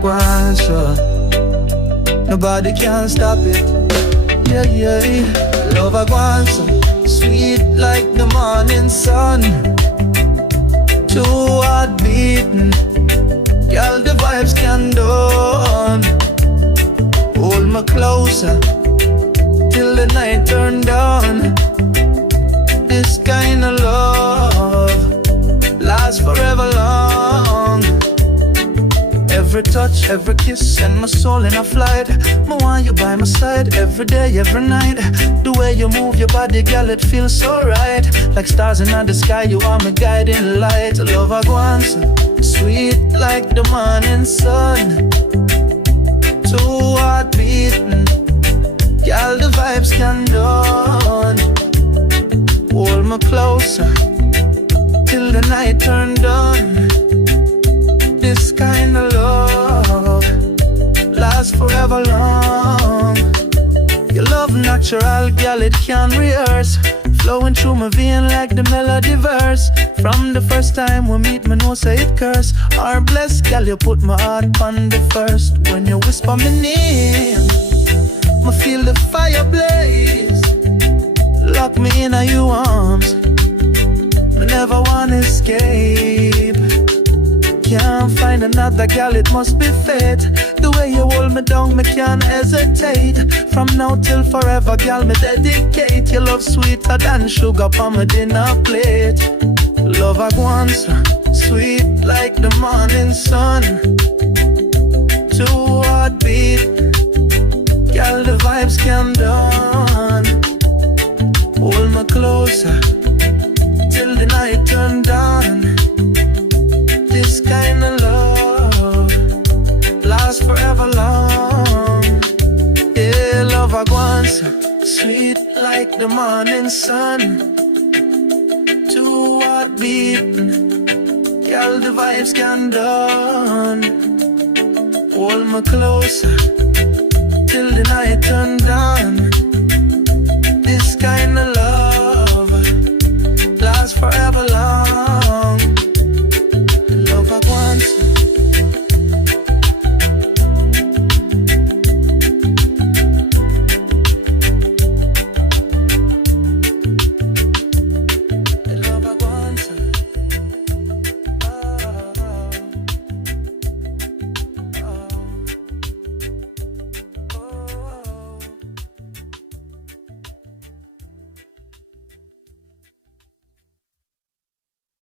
GWAAN SUH. Nobody can stop it. Yeah, yeah. Love a GWAAN SUH, sweet like the morning sun. Two heart beating, girl, the vibes can done. Hold me closer till the night turn down. This kind of love lasts forever long. Every touch, every kiss, send my soul in a flight. I want you by my side, every day, every night. The way you move your body, girl, it feels so right. Like stars in the sky, you are my guiding light. Love a GWAAN SUH, sweet like the morning sun. Two heart beating, girl, the vibes can done. Hold me closer till the night turn done. This kind of love lasts forever long. Your love natural, girl, it can rehearse. Flowing through my vein like the melody verse. From the first time we meet, me know say it curse. Our blessed, girl, you put my heart on the first. When you whisper my name, me feel the fire blaze. Lock me in your arms, me never wanna escape. Can't find another girl, it must be fate. The way you hold me down, me can't hesitate. From now till forever, girl, me dedicate. Your love sweeter than sugar on my dinner plate. Love a GWAAN SUH, sweet like the morning sun. Two heartbeat, girl, the vibes can done. Hold me closer till the night turn down. This kind of love lasts forever long. Yeah, love a GWAAN SUH, sweet like the morning sun. Two heart beating, girl, the vibes can done. Hold me closer till the night turn down. This kind of love